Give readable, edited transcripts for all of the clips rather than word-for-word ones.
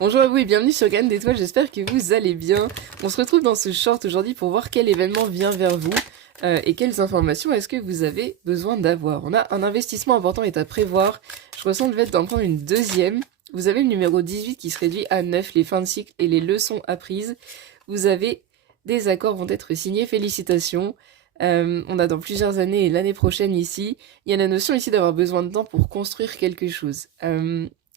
Bonjour à vous et bienvenue sur Graines d'étoiles, j'espère que vous allez bien. On se retrouve dans ce short aujourd'hui pour voir quel événement vient vers vous et quelles informations est-ce que vous avez besoin d'avoir. On a un investissement important est à prévoir, je ressens le fait d'en prendre une deuxième. Vous avez le numéro 18 qui se réduit à 9, les fins de cycle et les leçons apprises. Vous avez des accords vont être signés, félicitations. On a dans plusieurs années et l'année prochaine ici. Il y a la notion ici d'avoir besoin de temps pour construire quelque chose.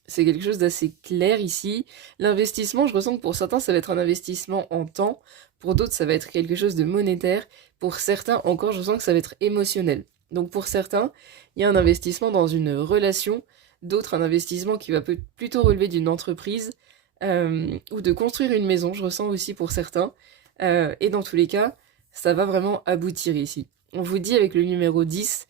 C'est quelque chose d'assez clair ici. L'investissement, je ressens que pour certains, ça va être un investissement en temps. Pour d'autres, ça va être quelque chose de monétaire. Pour certains, encore, je ressens que ça va être émotionnel. Donc pour certains, il y a un investissement dans une relation. D'autres, un investissement qui va plutôt relever d'une entreprise ou de construire une maison, je ressens aussi pour certains. Et dans tous les cas, ça va vraiment aboutir ici. On vous dit avec le numéro 10,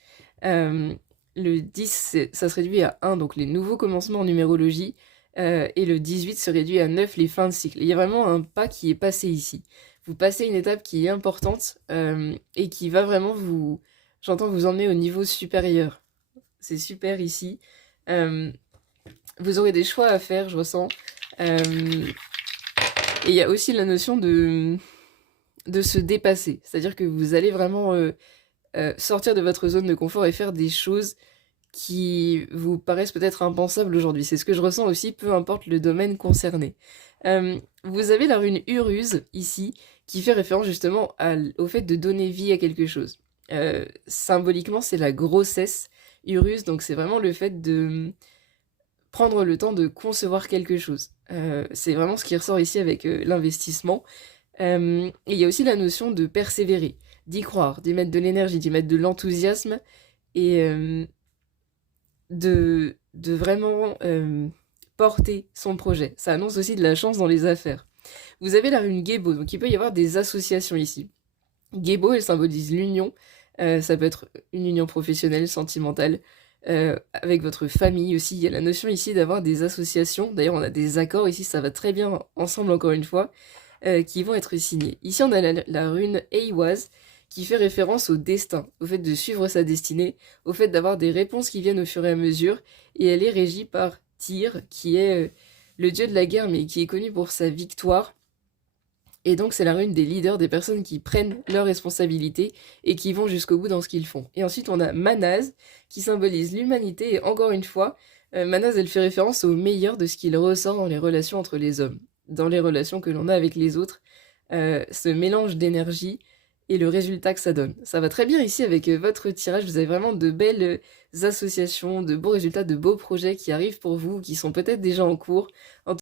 le 10, ça se réduit à 1, donc les nouveaux commencements en numérologie, et le 18 se réduit à 9, les fins de cycle. Il y a vraiment un pas qui est passé ici. Vous passez une étape qui est importante et qui va vraiment j'entends vous emmener au niveau supérieur. C'est super ici. Vous aurez des choix à faire, je ressens. Et il y a aussi la notion de se dépasser. C'est-à-dire que vous allez vraiment sortir de votre zone de confort et faire des choses qui vous paraissent peut-être impensables aujourd'hui. C'est ce que je ressens aussi, peu importe le domaine concerné. Vous avez la rune Uruse ici, qui fait référence justement au fait de donner vie à quelque chose. Symboliquement, c'est la grossesse Uruse, donc c'est vraiment le fait de prendre le temps de concevoir quelque chose. C'est vraiment ce qui ressort ici avec l'investissement. Et il y a aussi la notion de persévérer, d'y croire, d'y mettre de l'énergie, d'y mettre de l'enthousiasme et de vraiment porter son projet. Ça annonce aussi de la chance dans les affaires. Vous avez la rune Gébo, donc il peut y avoir des associations ici. Gébo, elle symbolise l'union. Ça peut être une union professionnelle, sentimentale, avec votre famille aussi. Il y a la notion ici d'avoir des associations. D'ailleurs, on a des accords ici, ça va très bien ensemble encore une fois. Qui vont être signés. Ici, on a la rune Eiwaz, qui fait référence au destin, au fait de suivre sa destinée, au fait d'avoir des réponses qui viennent au fur et à mesure, et elle est régie par Tyr, qui est le dieu de la guerre, mais qui est connu pour sa victoire. Et donc, c'est la rune des leaders, des personnes qui prennent leurs responsabilités et qui vont jusqu'au bout dans ce qu'ils font. Et ensuite, on a Manaz, qui symbolise l'humanité, et encore une fois, Manaz, elle fait référence au meilleur de ce qu'il ressort dans les relations entre les hommes, dans les relations que l'on a avec les autres, ce mélange d'énergie et le résultat que ça donne. Ça va très bien ici avec votre tirage, vous avez vraiment de belles associations, de beaux résultats, de beaux projets qui arrivent pour vous, qui sont peut-être déjà en cours. En